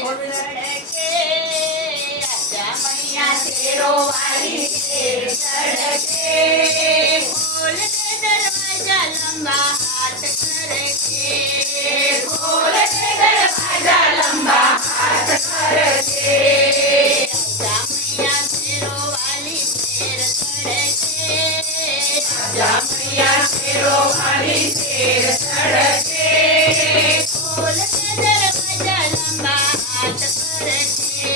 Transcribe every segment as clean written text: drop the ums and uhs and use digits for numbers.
सड़के आजा मैया तेरो वाली शेर सड़के खोल दे दरवाजा लंबा हाथ करके खोल दे दरवाजा लंबा हाथ करके आजा मैया तेरो वाली शेर सड़के आजा मैया तेरो वाली शेर सड़के खोल दे दरवाजा लंबा हाथ करके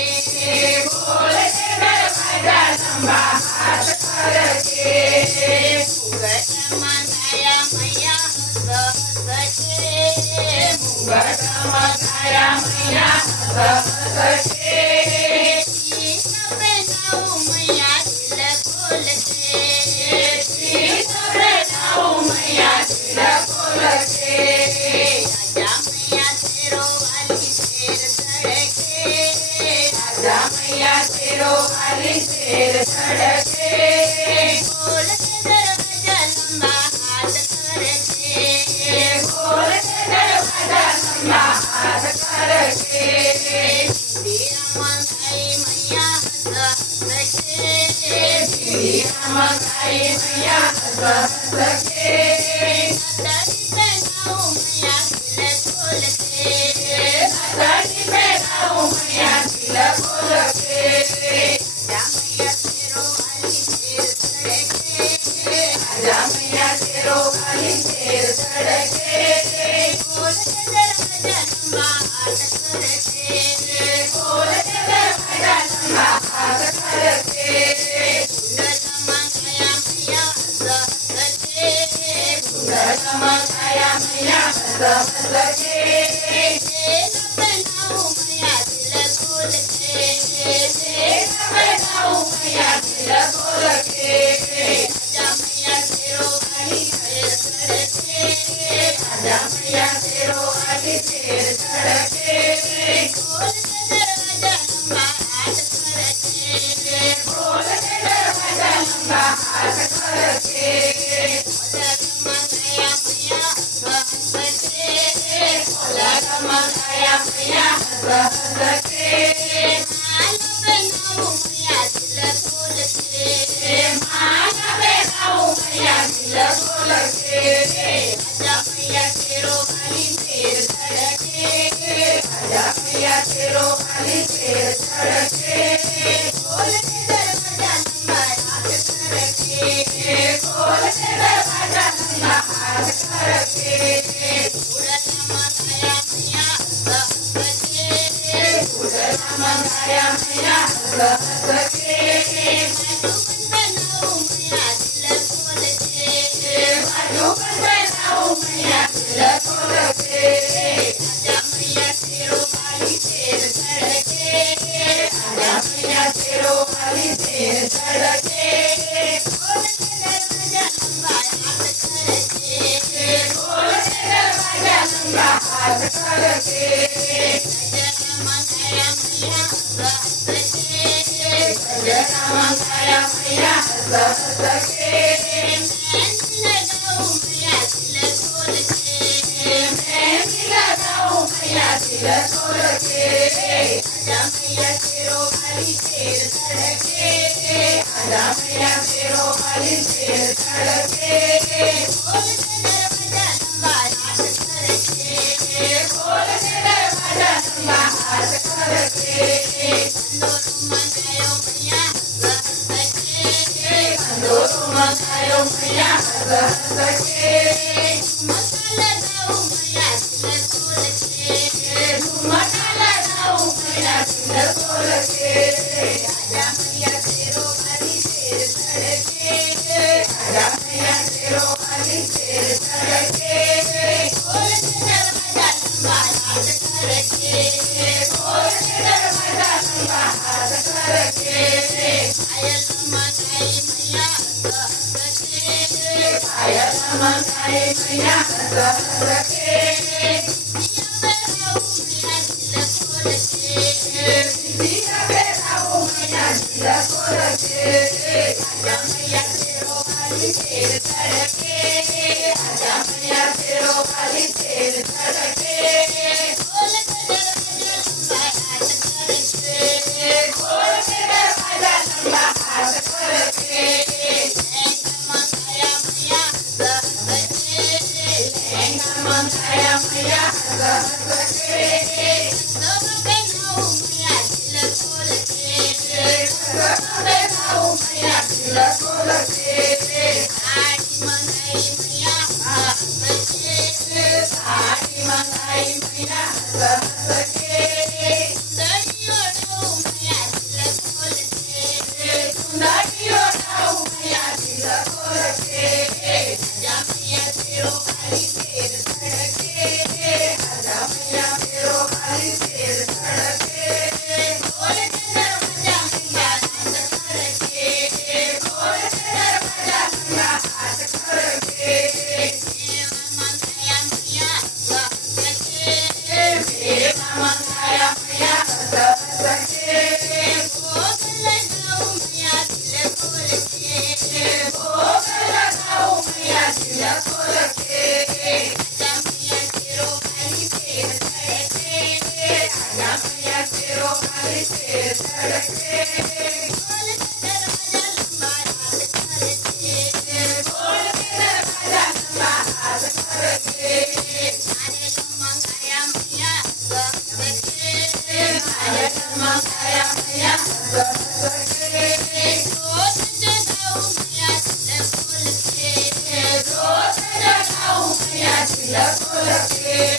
खोल दे दरवाजा लंबा हाथ करके मुंगट मंगाया मैया हंस हंस के मुंगट मंगाया मैया हंस हंस के सीता पहनाऊं मैया दिल खोल के सीता पहनाऊं मैया दिल खोल के आजा मैया तेरो वाली शेर सड़के आजा मैया तेरो वाली शेर सड़के खोल दे दरवाजा लंबा हाथ करके खोल दे दरवाजा लंबा हाथ करके दिया मंगाई मैया हंस हंस के दिया मंगाई मैया हंस हंस के दादी पहनाऊं मैया दिल खोल के दादी पहनाऊं मैया दिल खोल के आजा मैया तेरो वाली शेर सड़के आजा मैया तेरो वाली शेर सड़के खोल दे दरवाजा लंबा हाथ करके खोल दे दरवाजा लंबा हाथ करके कुंडल मंगाया मैया हंस हंस के कुंडल मंगाया मैया हंस हंस के तेल पहनाऊं मैया दिल खोल के तेल पहनाऊं मैया दिल खोल के आजा मैया तेरो वाली शेर सड़के आजा मैया तेरो वाली शेर सड़के खोल दे दरवाजा लंबा हाथ करके खोल दे दरवाजा लंबा हाथ करके कोलर मंगाया मैया हंस हंस के कोलर मंगाया मैया हंस हंस के माला पहनाऊं मैया दिल खोल के माला पहनाऊं मैया दिल खोल के आजा मैया तेरो वाली शेर सड़के आजा मैया तेरो वाली शेर सड़के खोल दे दरवाजा लंबा हाथ करके खोल दे दरवाजा लंबा हाथ करके उड़न मंगाया मैया हंस हंस के उड़न मंगाया मैया हंस हंस के बाजू पहनाऊं मैया दिल खोल के बाजू पहनाऊं मैया दिल खोल के आजा मैया तेरो वाली शेर सड़के आजा मैया तेरो वाली शेर सड़के खोल दे दरवाजा लंबा हाथ करके खोल दे दरवाजा लंबा हाथ करके गजरा मंगाया मैया हंस हंस के गजरा मंगाया मैया हंस हंस के मेहंदी लगाऊं मैया दिल खोल के मेहंदी लगाऊं मैया दिल खोल के आजा मैया तेरो वाली शेर सड़के आजा मैया तेरो वाली शेर सड़के खोल दे दरवाजा लंबा हाथ करके खोल दे दरवाजा लंबा हाथ करके कंदोरू मंगायो मैया हंस हंस के कंदोरू मंगायो मैया हंस हंस के मसाला लगाऊं मैया दिल खोल के मसाला लगाऊं मैया दिल खोल के आजा मैया तेरो वाली शेर सड़के आजा मैया तेरो वाली शेर सड़के खोल दे दरवाजा लंबा हाथ करके खोल दे दरवाजा लंबा हाथ करके पायल मंगाई मैया हंस हंस के पायल मंगाई मैया हंस हंस के दिया पहनाऊं मैया दिल खोल के दिया पहनाऊं मैया दिल खोल के आजा मैया तेरो वाली शेर सड़के आजा मैया तेरो वाली शेर सड़के खोल दे दरवाजा लंबा Yeah.